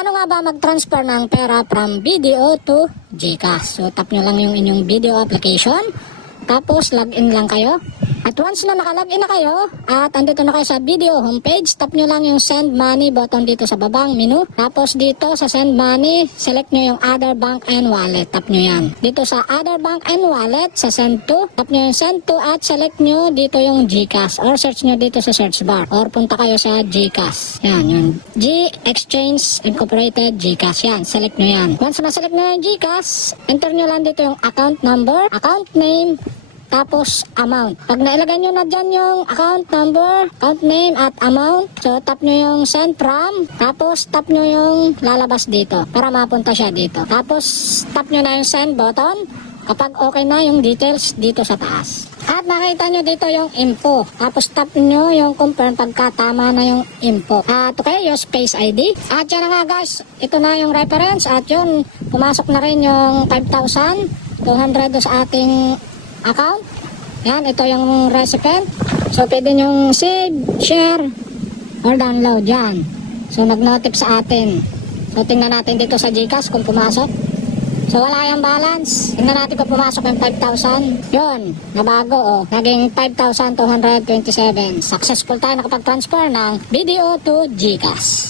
Paano nga ba mag-transfer ng pera from BDO to GCash? So tap nyo lang yung inyong video application, tapos login lang kayo. At once na nakalagin na kayo at andito na kayo sa video homepage, tap nyo lang yung send money button dito sa babang menu. Tapos dito sa send money, select nyo yung other bank and wallet. Tap nyo yan. Dito sa other bank and wallet, sa send to, tap nyo yung send to at select nyo dito yung GCash or search nyo dito sa search bar or punta kayo sa GCash. Yan, yung G Exchange Incorporated GCash. Yan, select nyo yan. Once na select nyo yung GCash, enter nyo lang dito yung account number, account name, tapos amount. Pag nailagay nyo na dyan yung account number, account name at amount, so tap nyo yung send from, tapos tap nyo yung lalabas dito para mapunta siya dito. Tapos tap nyo na yung send button kapag okay na yung details dito sa taas. At makita nyo dito yung info. Tapos tap nyo yung confirm pagka tama na yung info. At okay, yung space ID. At yan na nga guys, ito na yung reference at yun, pumasok na rin yung 5,200 sa ating account. Yan, ito yung recipient. So, pwede nyong save, share, or download yan. So, nag-notif sa atin. So, tingnan natin dito sa GCash kung pumasok. So, wala yung balance. Tingnan natin kung pumasok yung 5,000. Yun, nabago oh. Naging 5,227. Successful tayo nakapag-transfer ng BDO to GCash.